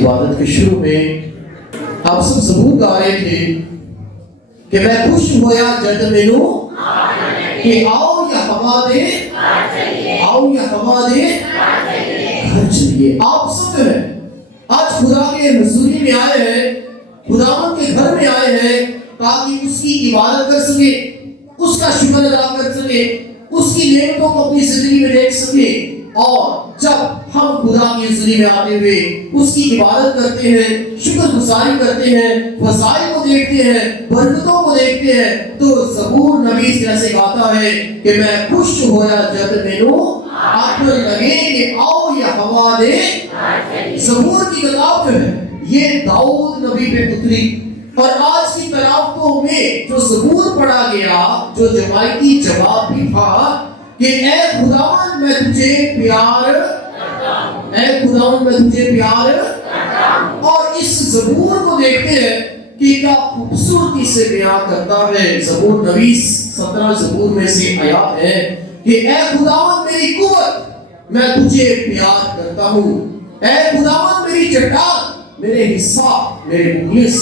عبادت کے شروع میں آپ سب زبور گا رہے تھے کہ میں خوش ہویا جد مینوں کہ آؤ یا ہوا دے آؤ یا ہوا دے گھر چلیے. آپ سب جو ہے آج خدا کے حضوری میں آئے ہیں, خداوند کے گھر میں آئے ہیں تاکہ اس کی عبادت کر سکے, اس کا شکر ادا کر سکے, اس کی نعمتوں کو اپنی زندگی میں دیکھ سکے. اور جب ہم خدا کی حضوری میں آتے ہوئے اس کی عبادت کرتے ہیں, شکر گزاری کرتے ہیں, فضائل کو دیکھتے ہیں, برکتوں کو دیکھتے ہیں, تو زبور نبی جیسے گاتا ہے کہ میں خوش ہویا جب مینوں آخر لگے کہ آؤ یا ہوا دے. زبور کی کتاب جو ہے یہ داؤد نبی پہ اتری, اور آج کی تلاوتوں میں جو زبور پڑھا گیا جو جماعتی جواب بھی تھا کہ اے خداوند میں تجھے پیار کرتا ہوں, اے خداوند میں تجھے پیار کرتا ہوں. اور اس زبور کو دیکھتے ہیں کہ کیا خوبصورتی سے بیان کرتا ہے. زبور نبی 17 زبور میں سے آیات ہے کہ اے خداوند میری قوت میں تجھے پیار کرتا ہوں, اے خداوند میری چٹان میرے حصہ میرے مخلص,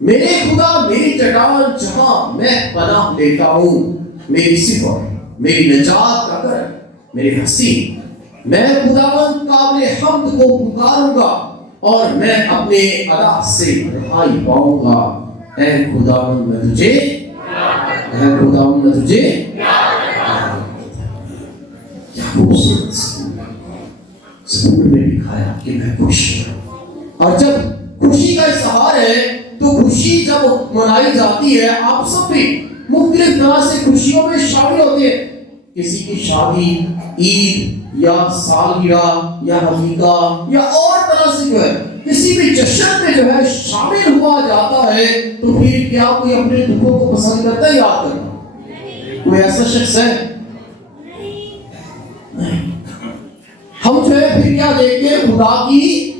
میرے خدا میری چٹان جہاں میں پناہ لیتا ہوں, میری صفت میری نجات کا گھر میری ہنسی. میں خداوند قابل حمد کو پکاروں گا اور میں اپنے ادا سے رہائی پاؤں گا. اے خداوند میں تجھے, اے خداوند میں تجھے کیا خوبصورت زبور میں دکھایا کہ میں خوش ہوں. اور جب خوشی کا اظہار ہے تو خوشی جب منائی جاتی ہے, آپ سب بھی مختلف طرح سے خوشیوں میں شامل ہوتے ہیں. کسی کی شادی, عید یا سالگرہ یا حقیقہ یا اور طرح سے جو ہے کسی بھی جشن میں جو ہے شامل ہوا جاتا ہے, تو پھر کیا کوئی اپنے دکھوں کو پسند کرتا ہے یاد کرنا؟ کوئی ایسا شخص ہے؟ نہیں. ہم جو ہے پھر کیا دیکھتے ہیں؟ خدا کی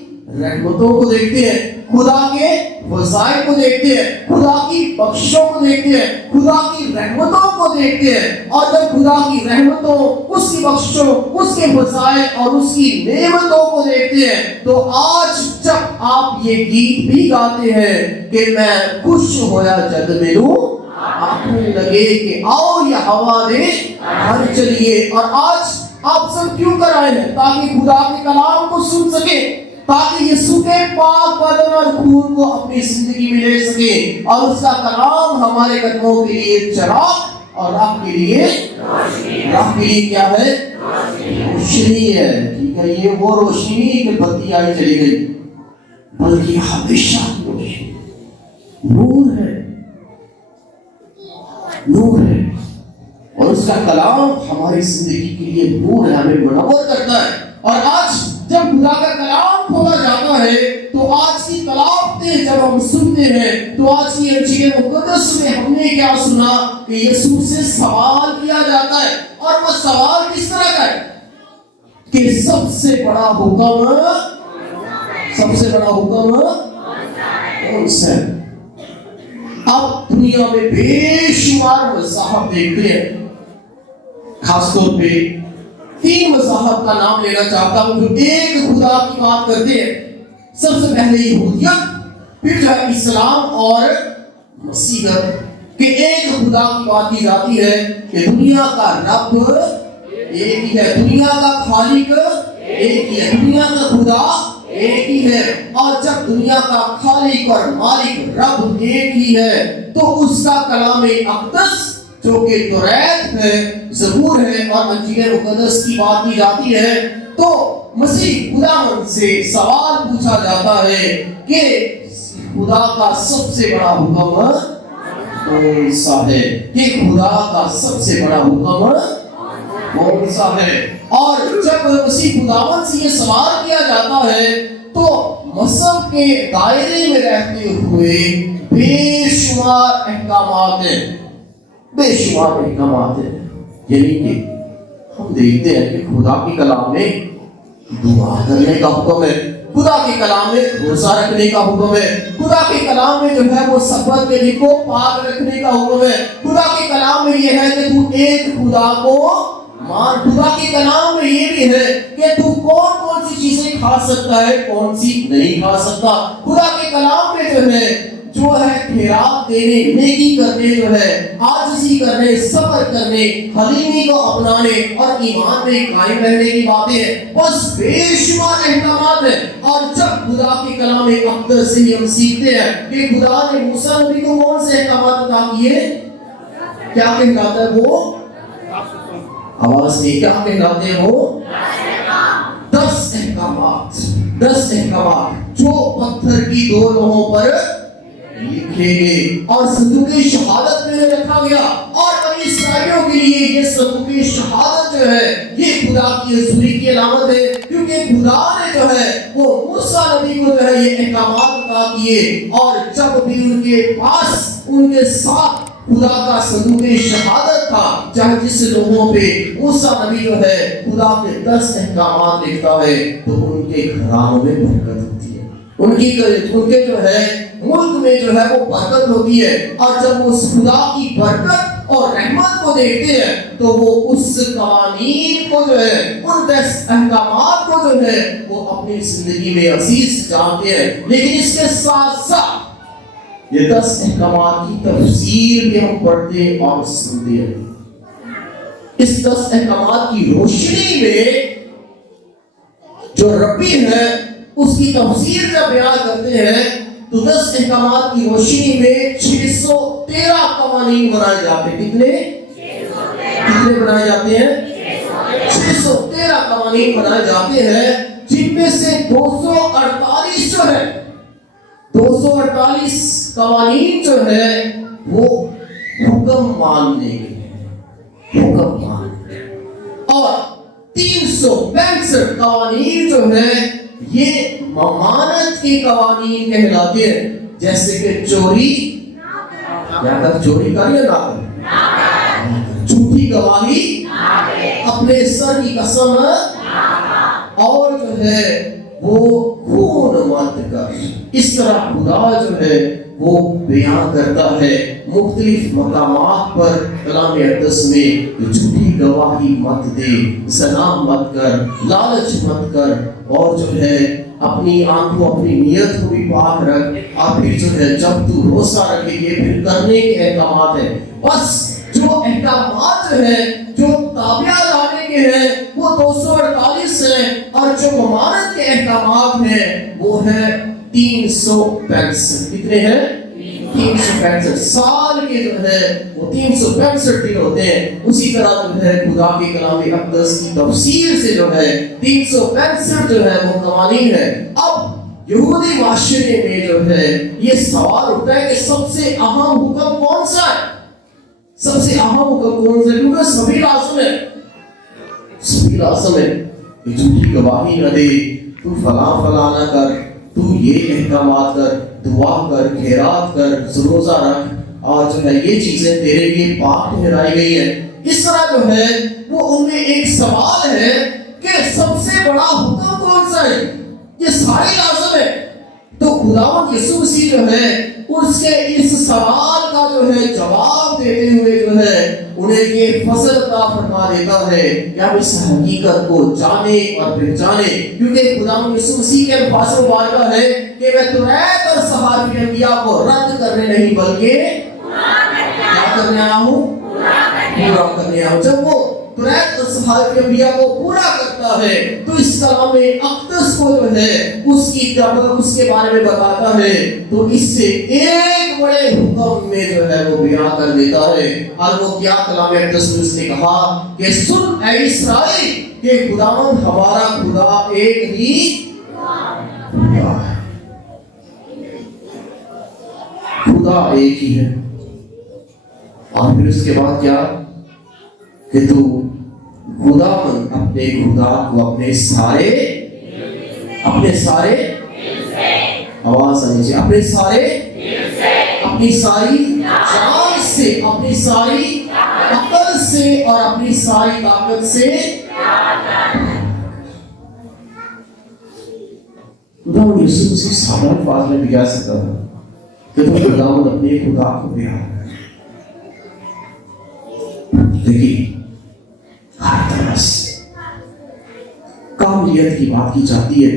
رحمتوں کو دیکھتے ہیں, خدا کے وظائف کو دیکھتے ہیں, خدا کی بخشوں کو دیکھتے ہیں, خدا کی رحمتوں کو دیکھتے ہیں. اور جب خدا کی رحمتوں, اس کی بخشوں, اس کے وظائف اور اس کی نعمتوں کو دیکھتے ہیں, تو آج جب آپ یہ گیت بھی گاتے ہیں کہ میں خوش ہویا جد مینوں آخر لگے کہ آؤ یا ہوا دے گھر چلیے. اور آج آپ سب کیوں کر آئے ہیں؟ تاکہ خدا کے کلام کو سن سکیں, تاکہ یسوع کے پاک بدن اور خون کو اپنی زندگی میں لے سکیں, اور اس کا کلام ہمارے قدموں کے لیے چراغ اور راہ کے لیے راہ کے لیے کیا ہے؟ روشنی ہے. ٹھیک ہے, یہ وہ روشنی کہ بتی آئی چلی گئی, بلکہ ہمیشہ روشنی, نور ہے, نور ہے. اور اس کا کلام ہماری زندگی کے لیے نور ہے, ہمیں منور کرتا ہے. اور آج جب خدا کا کلام کھولا جاتا ہے تو آج کی تلاوتیں جب ہم سنتے ہیں تو آج کی انجیل مقدس میں ہم نے کیا سنا کہ یسوع سے سوال کیا جاتا ہے. اور وہ سوال کس طرح کا ہے کہ سب سے بڑا حکم, سب سے بڑا حکم کون سا ہے؟ اب دنیا میں بے شمار مذاہب دیکھتے ہیں, خاص طور پہ 3 مذاہب کا نام لینا چاہتا ہوں جو ایک خدا کی بات کرتے ہیں. سب سے پہلے یہودیت, پھر جو ہے اسلام اور مسیحیت کہ ایک خدا کی بات کی جاتی ہے کہ دنیا کا رب ایک ہی ہے, دنیا کا خالق ایک ہی ہے, دنیا کا خدا ایک ہی ہے. اور جب دنیا کا خالق اور مالک رب ایک ہی ہے تو اس کا کلام اقدس جو کہ توریت ہے, زبور ہے اور انجیل مقدس کی بات کی جاتی ہے, تو مسیح خداوند سے سوال پوچھا جاتا ہے کہ خدا کا سب سے بڑا حکم کون سا ہے, کہ خدا کا سب سے بڑا حکم کون سا ہے. اور جب مسیح خداوند سے یہ سوال کیا جاتا ہے تو مذہب کے دائرے میں رہتے ہوئے بے شمار احکامات ہیں, بے شمار احکامات ہیں. یعنی کہ ہم دیکھتے ہیں کہ خدا کے کلام میں دعا کرنے کا حکم ہے, خدا کے کلام میں روزہ رکھنے کا حکم ہے, خدا کے کلام میں جو ہے وہ سبت کے دن کو پاک رکھنے کا حکم ہے, خدا کے کلام میں یہ ہے کہ تو ایک خدا کو مان, خدا کے کلام میں یہ بھی ہے کہ تو کون کون سی چیزیں کھا سکتا ہے, کون سی نہیں کھا سکتا. خدا کے کلام میں جو ہے خیرات دینے, نیکی کرنے, جو ہے عاجزی کرنے, صبر کرنے, حلیمی کو اپنانے اور ایمان میں قائم رہنے کی باتیں ہیں. بس بے شمار احکامات ہیں. اور جب خدا کے کلام اقدس سے ہم سیکھتے ہیں کہ خدا نے موسیٰ نبی کو کون سے احکامات عطا کیے, کیا کہلاتا ہے وہ, آواز نہیں, کیا کہلاتے ہیں وہ 10 احکامات. 10 احکامات جو پتھر کی 2 لوحوں پر لکھے گئے اور صندوق شہادت میں رکھا گیا. اور بنی اسرائیلیوں کے لیے یہ صندوق شہادت جو ہے یہ خدا کی حضوری کی علامت ہے, کیونکہ خدا نے جو ہے وہ موسیٰ نبی کو جو ہے یہ احکامات عطا کیے. اور جب بھی ان کے پاس ان کے ساتھ خدا کا صندوق شہادت تھا, چاہے جس لوگوں پہ موسیٰ نبی جو ہے خدا کے 10 احکامات لکھتا ہے, تو ان کے گھرانوں میں برکت ہوتی ہے, ان کے جو ہے ملک میں جو ہے وہ برکت ہوتی ہے. اور جب وہ خدا کی برکت اور رحمت کو دیکھتے ہیں تو وہ اس قوانین کو جو ہے, ان 10 احکامات کو جو ہے وہ اپنی زندگی میں عزیز جانتے ہیں. لیکن اس کے ساتھ ساتھ یہ 10 احکامات کی تفسیر بھی ہم پڑھتے اور سنتے ہیں. اس 10 احکامات کی روشنی میں جو ربی ہے اس کی تفسیر جب بیان کرتے ہیں تو 10 احکامات کی روشنی میں 613 قوانین بنائے جاتے ہیں. کتنے بنائے جاتے ہیں, 613 قوانین بنائے جاتے ہیں, جن میں سے 248 جو ہے 248 قوانین جو ہے وہ حکم ماننے کے ہیں, حکم ماننے, اور 365 قوانین جو ہے یہ ممانعت کے قوانین کہلاتے ہیں. جیسے کہ چوری, کیا کر چوری کر یا نہ کر, جھوٹی گواہی, اپنے سر کی قسم, اور جو ہے وہ خون مت کر. اس طرح خدا جو ہے وہ بیان کرتا ہے مختلف مقامات پر کلام اقدس میں, جھوٹی گواہی مت دے, زنا مت کر, لالچ مت کر, اور جو ہے اپنی آنکھوں اپنی نیت کو بھی پاک رکھ. اور پھر جو ہے جب تو روزہ رکھے گے پھر کرنے کے احکامات ہیں. بس جو احکامات جو ہے جو تابعہ لانے کے ہیں وہ 248 ہیں, اور جو ممانعت کے احکامات ہیں وہ ہیں 365. کتنے ہیں, 365. سال کے جو ہے وہ 365 دن ہوتے ہیں. اسی طرح جو ہے خدا کے کلام اقدس کی تفسیر سے جو ہے 365 جو ہے وہ قوانین ہے. اب یہودی معاشرے میں جو ہے یہ سوال اٹھتا ہے کہ سب سے اہم حکم کون سا ہے, سب سے اہم حکم کون سا ہے, کیونکہ سبھی لازم ہے, سبھی لازم ہے. جھوٹی گواہی نہ دے, تو فلاں فلاں نہ کر, تو یہ احکامات کر, دعا کر, خیرات کر, روزہ رکھ, اور جو ہے یہ چیزیں تیرے لیے پاک ٹھہرائی گئی ہیں. اس طرح جو ہے وہ ان میں ایک سوال ہے کہ سب سے بڑا حکم کون سا ہے, یہ سارے لازم ہے. تو خداوند یسوع مسیح جو ہے اس کے اس سوال کا جو ہے جواب دیتے ہوئے جو ہے انہیں یہ فضل عطا فرما دیتا ہے کہ آپ اس حقیقت کو جانے اور پہچانے. کیونکہ خداوند یسوع مسیح کے الفاظ مبارکہ ہے کہ میں توریت اور صحابہ انبیاء کو رد کرنے نہیں بلکہ کیا کرنے آیا ہوں, پورا کرنے آیا ہوں. جب وہ توریت اور صحابہ انبیاء کو پورا کرتا ہے تو اس کلام اقدس کو جو ہے اس کی جب اس کے بارے میں بتاتا ہے تو اس سے ایک بڑے حکم میں جو ہے وہ بیان کر دیتا ہے. اور وہ کیا کلام اقدس میں اس نے کہا کہ سن اے اسرائیل کہ خداوند ہمارا خدا ایک ہی خدا ہے, خدا ایک ہی ہے. اور پھر اس کے بعد کیا کہ تو خداوند اپنے خدا کو اپنے سارے آواز آنی چاہیے, اپنے سارے, اپنی ساری جان سے, اپنی ساری عقل سے اور اپنی ساری طاقت سے. خداوند یسوع مسیح سادہ الفاظ میں بھی کہہ سکتا تھا کہ تو خداوند اپنے خدا کو بیان کر, لیکن ہر طرح سے کاملیت کی بات کی جاتی ہے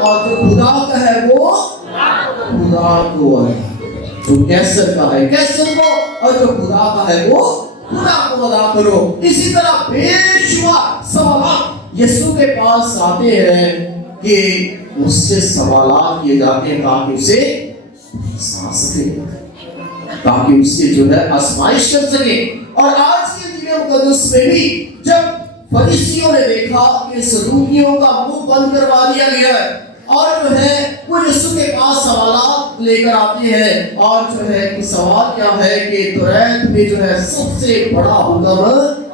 اور جو خدا کا ہے وہ خدا کو ادا کرو. جو کیسر کا ہے کیسر کو, اور جو خدا کا ہے وہ خدا کو ادا کرو. اسی طرح بے شمار سوالات یسوع کے پاس آتے ہیں کہ اس سے سوالات کیے جاتے ہیں تاکہ اسے ہنسا سکے, تاکہ اس سے جو ہے آزمائش کر سکے. اور آج کے دن مقدس میں بھی جب فریسیوں نے دیکھا کہ صدوقیوں کا منہ بند کروا دیا گیا ہے اور جو ہے وہ یسوع کے پاس سوالات لے کر آتے ہیں, اور جو ہے کہ سوال کیا ہے کہ توریت میں جو ہے سب سے بڑا حکم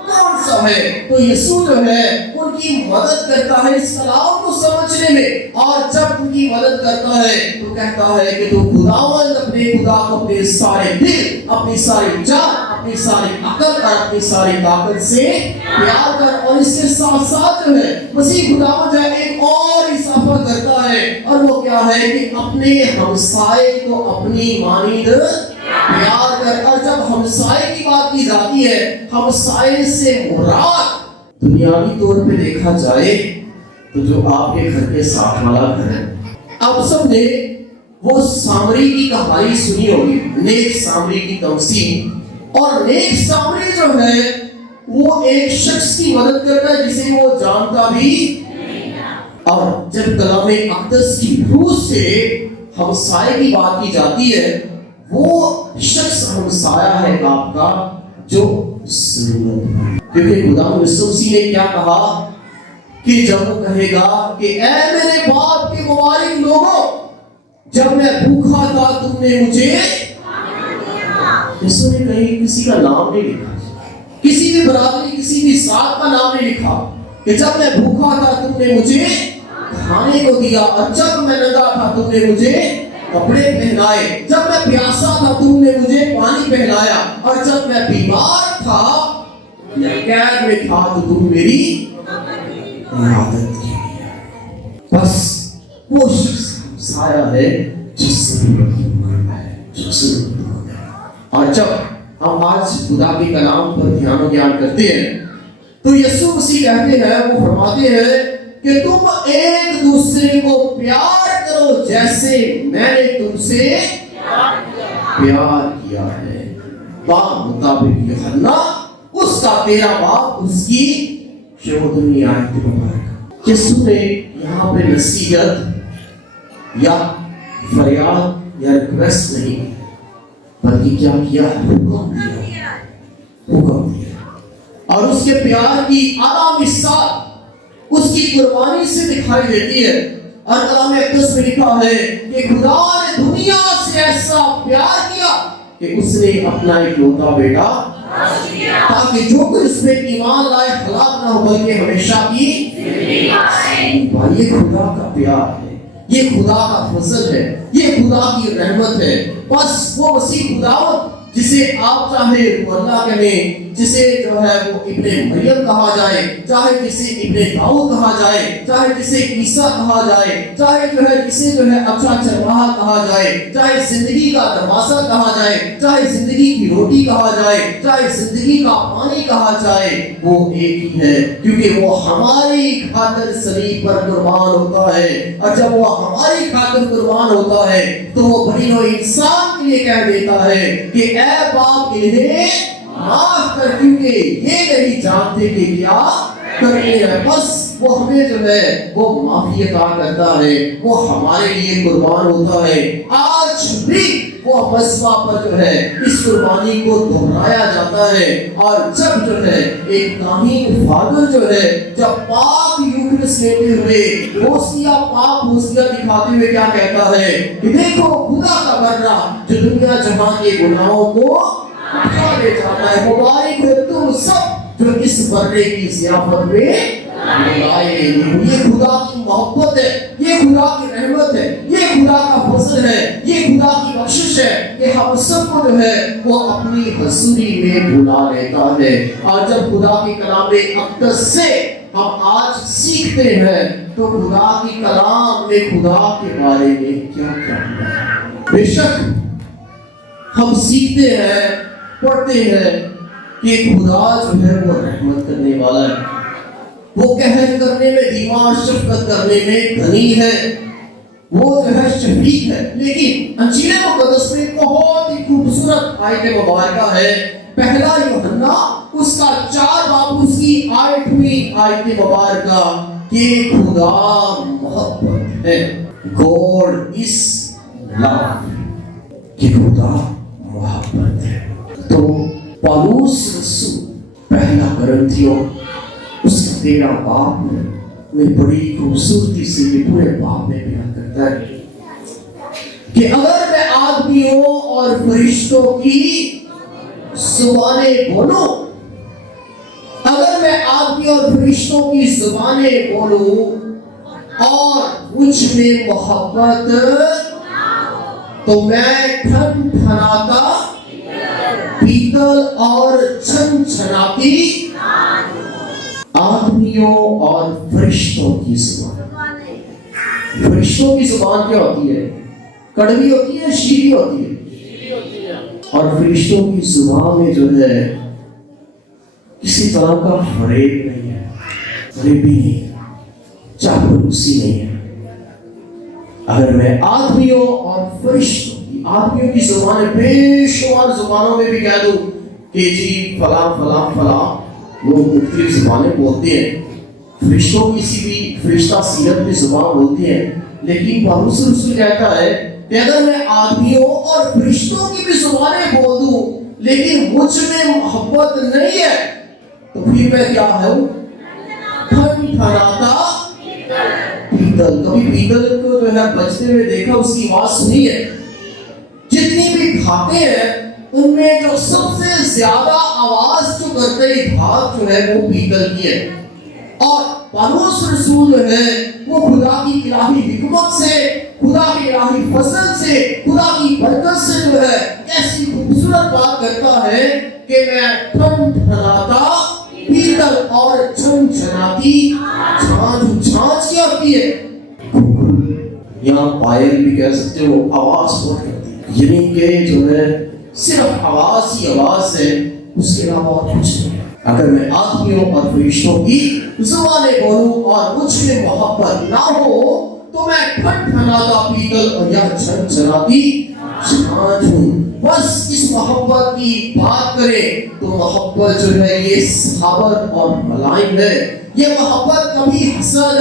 کون سا ہے, تو یسوع جو ہے ان کی مدد کرتا ہے اس کلام کو سمجھنے میں. اور جب ان کی مدد کرتا ہے تو کہتا ہے کہ تو خداوند اپنے خدا کو اپنے سارے دل, اپنی ساری جان, اپنی ساری عقل اور اپنی ساری طاقت سے پیار کر. اور اس کے ساتھ ساتھ جو ہے مسیح خداوند جو ہے ایک اور اضافہ کرتا ہے, اور وہ کیا ہے کہ اپنے ہمسائے کو اپنی مانند پیار کر. اور جب ہمسائے کی بات کی جاتی ہے, ہمسائے سے مراد دنیاوی طور پہ دیکھا جائے تو جو آپ کے گھر کے ساتھ والا گھر ہے. آپ سمجھے وہ سامری کی کہانی سنی ہوگی, نیک سامری کی تمثیل. اور نیک سامری جو ہے وہ ایک شخص کی مدد کرتا ہے جسے وہ جانتا بھی. اور جب کلام اقدس کی روح سے ہمسائے کی بات کی جاتی ہے, وہ شخص ہمسایہ ہے آپ کا جو ضرورت ہے. کیونکہ خدا یسوع نے کیا کہا کہ جب وہ کہے گا کہ اے میرے باپ کے مبارک لوگوں, جب میں بھوکا تھا تم نے مجھے. یسوع نے کہیں کسی کا نام نہیں لکھا, کسی بھی برادری کسی بھی ذات کا نام نہیں لکھا کہ جب میں بھوکا تھا تم نے مجھے کھانے کو دیا, اور جب میں ننگا تھا تم نے مجھے کپڑے پہنائے, جب میں پیاسا تھا تم نے مجھے پانی پہلایا, اور جب میں بیمار تھا یا قید میں تھا تو تم میری عیادت کی. بس وہ شخص ہمسایہ ہے جو ضرورت کرتا ہے, جو ضرورت کرتا ہے. اور جب ہم آج خدا کے کلام پر دھیان و گیان کرتے ہیں تو یسوع مسیح کہتے ہیں, وہ فرماتے ہیں کہ تم ایک دوسرے کو پیار کرو جیسے میں نے تم سے پیار کیا ہے. باب مطابق یوحنا اس کا 13 باب اس کی 14 آیت مبارک. یسوع نے یہاں پہ نصیحت یا فریاد یا ریکویسٹ نہیں بلکہ کیا کیا, حکم دیا, حکم دیا. اور اس کے پیار کی اعلیٰ مثال اس کی قربانی سے دکھائی دیتی ہے. اور کلام اقدس میں لکھا ہے کہ خدا نے دنیا سے ایسا پیار کیا کہ اس نے اپنا اکلوتا بیٹا تاکہ جو کوئی اس میں ایمان لائے ہلاک نہ ہو بلکہ ہمیشہ کی زندگی پائے. یہ خدا کا پیار ہے, یہ خدا کا فضل ہے, یہ خدا کی رحمت ہے. بس وہ مسیح خداوند جسے آپ چاہے وہ اللہ کہیں, جسے جو ہے وہ ابن مریم کہا جائے, چاہے جسے ابن داؤد کہا جائے, چاہے جسے عیسیٰ کہا جائے, چاہے جو ہے جسے جو ہے اچھا چرواہا کہا جائے, چاہے زندگی کا دروازہ کہا جائے, چاہے زندگی کی روٹی کہا جائے, چاہے زندگی کا پانی کہا جائے, وہ ایک ہی ہے. کیونکہ وہ ہماری خاطر صلیب پر قربان ہوتا ہے, اور جب وہ ہماری خاطر قربان ہوتا ہے تو وہ بنی نوع انسان کے لیے کہہ دیتا ہے کہ اے باپ انہیں معاف کر, کیونکہ یہ نہیں جانتے کہ کیا کرتے ہیں. بس وہ ہمیں جو ہے وہ معافی عطا کرتا ہے, وہ ہمارے لیے قربان ہوتا ہے. آج بھی وہ مذبح پر جو ہے اس قربانی کو دہرایا جاتا ہے. اور جب جو ہے ایک کاہن فادر جو ہے جب پاک یوکرس لیتے ہوئے ہوسٹیا پاک ہوسٹیا دکھاتے ہوئے کیا کہتا ہے کہ دیکھو خدا کا برا جو دنیا جہاں کے گناہوں کو اٹھا لے جاتا ہے. مبارک ہو تم سب جو اس برے کی ضیافت میں آئے. یہ خدا کی محبت ہے, یہ خدا کی رحمت ہے, یہ خدا کا فضل ہے, یہ خدا کی بخشش ہے کہ ہم سب کو جو ہے وہ اپنی حضوری میں بلا لیتا ہے. اور جب خدا کے کلام اقدس سے ہم آج سیکھتے ہیں تو خدا کی کلام میں خدا کے بارے میں کیا ہے. بے شک ہم سیکھتے ہیں, پڑھتے ہیں کہ خدا جو ہے وہ رحمت کرنے والا ہے, وہ قہر کرنے میں دھیما, شفقت کرنے میں غنی ہے. وہ جو ہے شفیق ہے. لیکن انجیل مقدس میں بہت ہی خوبصورت آیت مبارکہ ہے. پہلا یوحنا اس کا 4 باب اس کی 8ویں آیت مبارکہ کہ خدا محبت ہے. God is love. کہ خدا محبت ہے. تو پالوس رسول پہلا کرنتھیوں اس کا 13 باب میں بڑی خوبصورتی سے یہ پورے باب میں بیان کرتا ہے کہ اگر میں آدمیوں اور فرشتوں کی زبانیں بولوں، اگر میں آدمیوں اور فرشتوں کی زبانیں بولوں اور مجھ میں محبت تو میں ٹھن ٹھناتا پیتل اور چھن چھناتی آدمیوں اور فرشتوں کی زبان. فرشتوں کی زبان کیا ہوتی ہے؟ کڑوی ہوتی ہے، شیریں ہوتی ہے. اور فرشتوں کی زبان میں جو ہے کسی طرح کا فریب نہیں ہے، فریبی نہیں ہے، چاپلوسی نہیں ہے. اگر میں آدمیوں اور فرشتوں کی، آدمیوں کی زبانیں بے شمار زبانوں میں بھی کہہ دوں کہ جی فلاں فلاں فلاں لوگ مختلف زبانیں بولتے ہیں، فرشتوں کی سی بھی فرشتہ سیرت میں زبان بولتے ہیں، لیکن پالوس رسول کہتا ہے کہ اگر میں آدمیوں اور فرشتوں کی بھی زبانیں بول دوں لیکن مجھ میں محبت نہیں ہے تو پھر میں کیا ہوں؟ ٹھن ٹھناتا پیتل. کبھی پیتل کو جو ہے بجتے ہوئے دیکھا، اس کی آواز سنی ہے؟ جتنی بھی دھاتے ہیں ان میں جو سب سے زیادہ آواز جو کرتے ہی دھات جو ہے وہ پیتل کی ہے. اور پالوس رسول جو ہے وہ خدا کی الہی حکمت سے، خدا کی الہی فضل سے، خدا کی برکت سے جو ہے ایسی خوبصورت بات کرتا ہے کہ میں ٹھن ٹھناتا پیتل اور چھن چھناتی چھانچ. چھانچ کیا ہوتی ہے؟ یہاں پائل بھی کہہ سکتے ہو، آواز بہت کرتی ہے، یعنی کہ جو ہے صرف آواز ہی آواز ہے، اس کے علاوہ اور کچھ نہیں. اگر میں آدمیوں اور فرشتوں کی زبانیں بولوں اور مجھ میں محبت نہ ہو تو میں ٹھن ٹھناتا پیتل اور یا چھن چھناتی چھانچ ہوں. بس اس محبت کی بات کریں تو محبت جو ہے یہ صبر اور ملائم ہے. یہ محبت کبھی حسد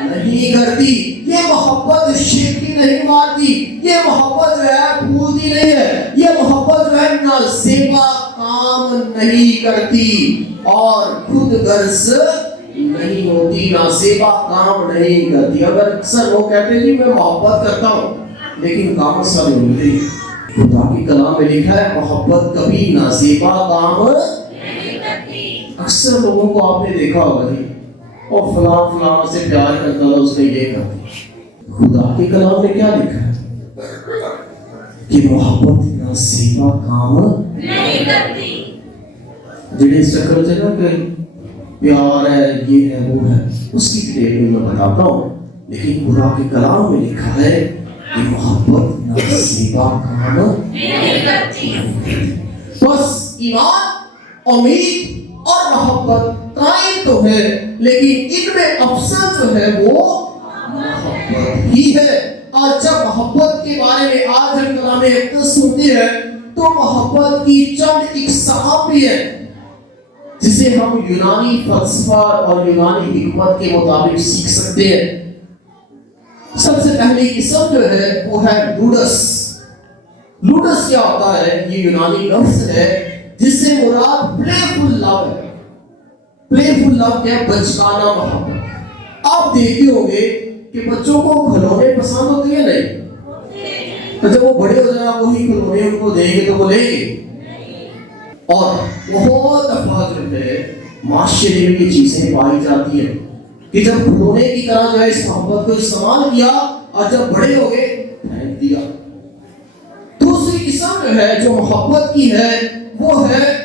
نہیں کرتی، یہ محبت شیخی نہیں مارتی، یہ محبت جو ہے پھولتی نہیں ہے، یہ محبت جو ہے نازیبا کام نہیں کرتی اور خود غرض نہیں ہوتی، نازیبا کام نہیں کرتی. اگر اکثر لوگ کہتے ہیں جی میں محبت کرتا ہوں لیکن کام سب نہیں ہوتی. خدا کی کلام میں لکھا ہے محبت کبھی نازیبا کام نہیں کرتی. اکثر لوگوں کو آپ نے دیکھا ہوگا جی اور فلاں فلاں سے پیار کرتا تھا، اس نے یہ کہا. خدا کے کلام میں کیا لکھا ہے کہ محبت نازیبا کام نہیں کرتی. جڑے چکر سے نا کہ پیار ہے، یہ ہے وہ ہے، اس کی ڈیٹیل میں بتاتا ہوں، لیکن خدا کے کلام میں لکھا ہے کہ محبت نازیبا کام نہیں کرتی. بس ایمان، امید اور محبت قائم تو ہے، لیکن ان میں افضل جو ہے وہ محبت ہی ہے. اور جب محبت کے بارے میں آج ہم کلام اقدس سنتے ہیں تو محبت کی چند اقسام بھی ہے جسے ہم یونانی فلسفہ اور یونانی حکمت کے مطابق سیکھ سکتے ہیں. سب سے پہلی قسم جو ہے وہ ہے لوڈس. لوڈس کیا ہوتا ہے؟ یہ یونانی لفظ ہے جس سے مراد پلے فل لو ہے. پلے فل لو کیا ہے؟ بچکانہ محبت. آپ دیکھتے ہوں گے کہ بچوں کو کھلونے پسند ہوتے ہیں نہیں، تو جب وہ بڑے ہو جائیں وہی کھلونے ان کو دیں گے تو وہ لیں گے. اور بہت دفعہ جو ہے معاشرے میں یہ چیزیں پائی جاتی ہیں کہ جب کھلونے کی طرح جو ہے اس محبت کو استعمال کیا اور جب بڑے ہو گئے پھینک دیا. دوسری قسم جو ہے جو محبت کی ہے وہ ہے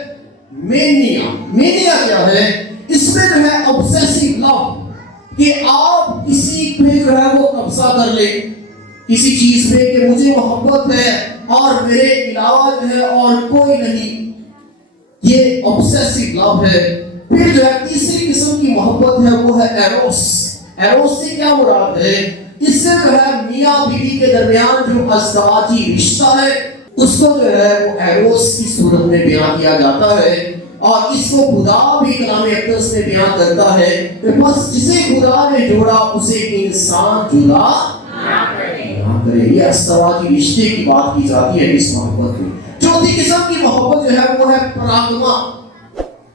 مینیا. مینیا کیا ہے؟ اس میں جو ہے obsessive love، کہ آپ کسی پہ جو ہے وہ قبضہ کر لیں کسی چیز پہ کہ مجھے محبت ہے اور میرے علاوہ جو ہے اور کوئی نہیں. یہ obsessive love ہے. پھر جو ہے تیسری قسم کی محبت ہے وہ ہے ایروس. ایروس سے کیا مراد ہے اس سے جو ہے میاں بیوی کے درمیان جو ازدواجی رشتہ ہے اس کو جو ہے وہ ایروس کی صورت میں بیان کیا جاتا ہے، اور اس کو خدا بھی کلام اقدس میں بیان کرتا ہے کہ بس جسے خدا نے جوڑا اسے انسان جدا نہ کرے۔ یہ ازدواجی رشتے کی بات کی جاتی ہے اس محبت میں۔ چوتھی قسم کی محبت جو ہے وہ ہے پراگما،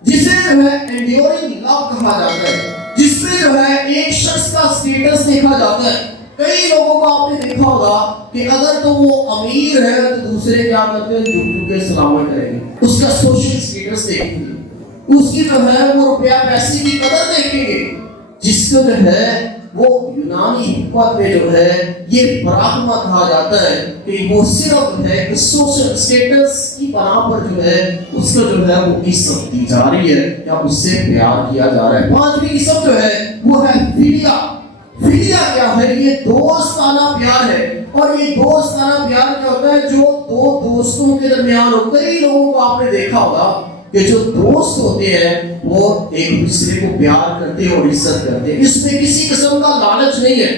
جسے جو ہے انڈیورنگ لو کہا جاتا ہے، جس میں جو ہے ایک شخص کا سٹیٹس دیکھا جاتا ہے۔ کئی لوگوں کو آپ نے دیکھا ہوگا کہ اگر تو وہ امیر ہے تو دوسرے کیا کرتے ہیں، جھک کے سلام کریں گے، اس کا سوشل سٹیٹس دیکھیں گے، اس کی جو ہے وہ روپیہ پیسے کی قدر دیکھیں گے، جس کو جو ہے وہ یونانی حکمت میں جو ہے یہ پراگما کہا جاتا ہے کہ وہ صرف ہے سوشل سٹیٹس کی بنا پر جو ہے اس کو جو ہے وہ عزت دی جا رہی ہے یا اس سے پیار کیا جا رہا ہے۔ پانچویں قسم جو ہے وہ ہے فیلیا۔ فیلیا کیا ہے؟ یہ دوستانہ پیار ہے، اور یہ دوستانہ پیار کیا ہوتا ہے؟ جو دو دوستوں کے درمیان ہو۔ کئی لوگوں کو آپ نے دیکھا ہوگا کہ جو دوست ہوتے ہیں وہ ایک دوسرے کو پیار کرتے اور عزت کرتے ہیں، اس میں کسی قسم کا لالچ نہیں ہے،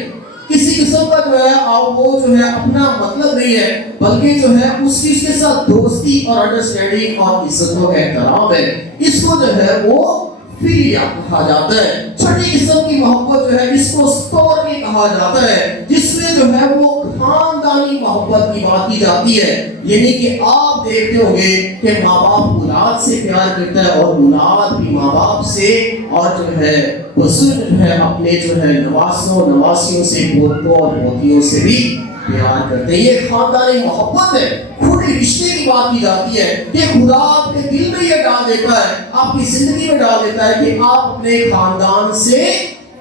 کسی قسم کا جو ہے وہ جو ہے اپنا مطلب نہیں ہے، بلکہ جو ہے اس کی اس کے ساتھ دوستی اور انڈرسٹینڈنگ اور عزت و احترام ہے۔ اس کو جو ہے وہ فیلیا کہا جاتا ہے۔ چھٹی قسم کی محبت جو ہے اس کو سٹوری کہا جاتا ہے، جس میں جو ہے وہ خاندانی محبت کی بات کی جاتی ہے، یعنی کہ آپ دیکھتے ہوں گے کہ ماں باپ اولاد سے پیار کرتا ہے اور اولاد بھی ماں باپ سے، اور جو ہے بزرگ جو ہے اپنے جو ہے نواسوں نواسیوں سے، پوتوں اور پوتیوں سے بھی پیار کرتے ہیں۔ یہ خاندانی محبت ہے، کھوٹی رشتے کی بات کی جاتی ہے کہ خدا آپ کے دل میں یہ ڈال دیتا ہے، آپ کی زندگی میں ڈال دیتا ہے کہ آپ اپنے خاندان سے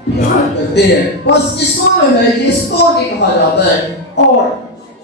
پیار کرتے ہیں۔ بس اس کو جو ہے یہ سٹوری کہا جاتا ہے۔ اور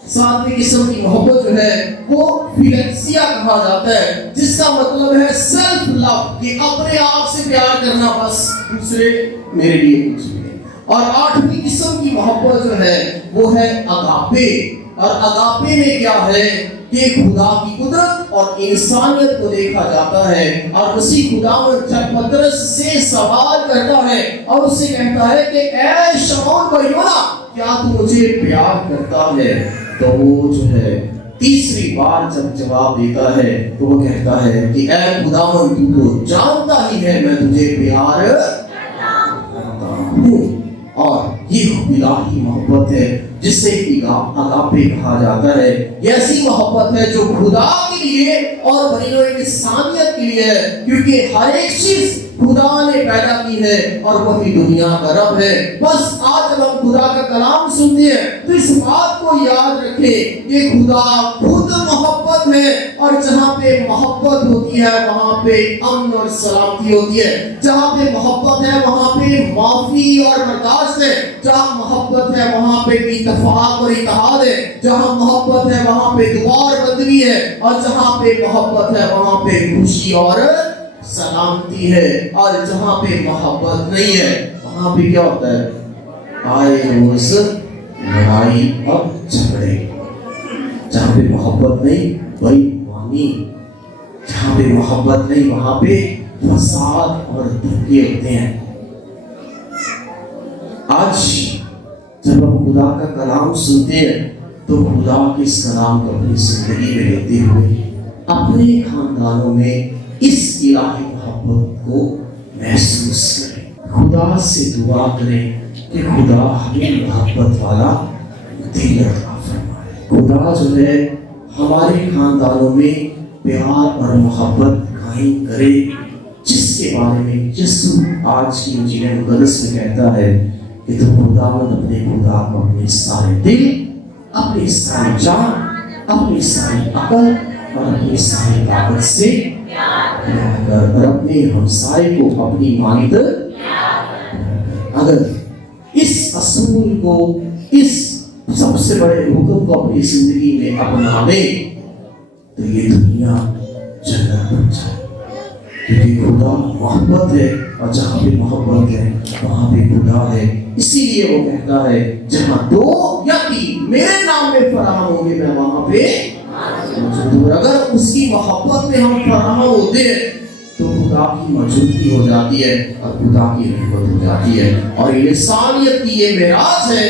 ساتویں قسم کی محبت جو ہے وہ فیلکسیا کہا جاتا ہے، جس کا مطلب ہے سیلف لو، کہ اپنے آپ سے پیار کرنا، بس دوسرے میرے لیے کچھ نہیں۔ اور آٹھویں قسم کی محبت جو ہے وہ ہے اگاپے، اور اگاپے میں کیا ہے کہ خدا کی قدرت اور انسانیت کو دیکھا جاتا ہے، اور اسی خداوند جب پترس سے سوال کرتا ہے اور اس سے کہتا ہے کہ اے شمعون بریونا کیا تو مجھے پیار کرتا ہے، تو وہ جو ہے تیسری بار جب جواب دیتا ہے تو وہ کہتا ہے کہ اے خداوند تو تو جانتا ہی ہے میں تجھے پیار کرتا ہوں۔ اور یہ الہی محبت ہے جسے اگاپے کہا جاتا ہے۔ یہ ایسی محبت ہے جو خدا کے لیے اور بنی نوع انسانیت کے لیے ہے، کیونکہ ہر ایک چیز خدا نے پیدا کی ہے اور وہی دنیا کا رب ہے۔ بس آج جب ہم خدا کا کلام سنتے ہیں تو اس بات کو یاد رکھیں کہ خدا خود محبت ہے، اور جہاں پہ محبت ہوتی ہے وہاں پہ امن اور سلامتی ہوتی ہے، جہاں پہ محبت ہے وہاں پہ معافی اور برداشت ہے، جہاں محبت ہے وہاں پہ اتفاق اور اتحاد ہے، جہاں محبت ہے وہاں پہ دوار بندگی ہے، اور جہاں پہ محبت ہے وہاں پہ خوشی اور سلامتی ہے۔ اور جہاں پہ محبت نہیں ہے وہاں پہ کیا ہوتا ہے؟ آئے روز لڑائی اور جھگڑے۔ جہاں پہ محبت نہیں بے ایمانی، جہاں پہ محبت نہیں وہاں پہ فساد اور دھوکے ہوتے ہیں۔ آج جب ہم خدا کا کلام سنتے ہیں تو خدا کے اس کلام کو اپنی زندگی میں لیتے ہوئے اپنے خاندانوں میں اس الہی محبت کو محسوس کریں۔ خدا سے دعا کریں کہ خدا ہمیں محبت والا دل عطا فرمائے۔ خدا جو ہے ہمارے خاندانوں میں پیار اور محبت قائم کرے، جس کے بارے میں یسوع آج کی انجیل مقدس میں کہتا ہے کہ تم خداوند اپنے خدا کو اپنے سارے دل، اپنی ساری جان، اپنی ساری عقل اور اپنی ساری طاقت سے پیار کر، اور اپنے ہمسائے کو اپنی مانند۔ اگر اس اصول کو، اس سب سے بڑے حکم کو اپنی زندگی میں اپنا لے تو یہ دنیا جنت بن جائے، کیونکہ خدا محبت ہے، اور جہاں پہ محبت ہے وہاں پہ خدا ہے۔ اسی لیے وہ کہتا ہے جہاں دو یا تین میرے نام میں فراہم ہوں گے میں وہاں پہ موجود ہوں۔ اگر اس کی محبت میں ہم فراہم ہوتے ہیں تو خدا کی موجودگی ہو جاتی ہے اور خدا کی رحمت ہو جاتی ہے، اور انسانیت کی یہ معراج ہے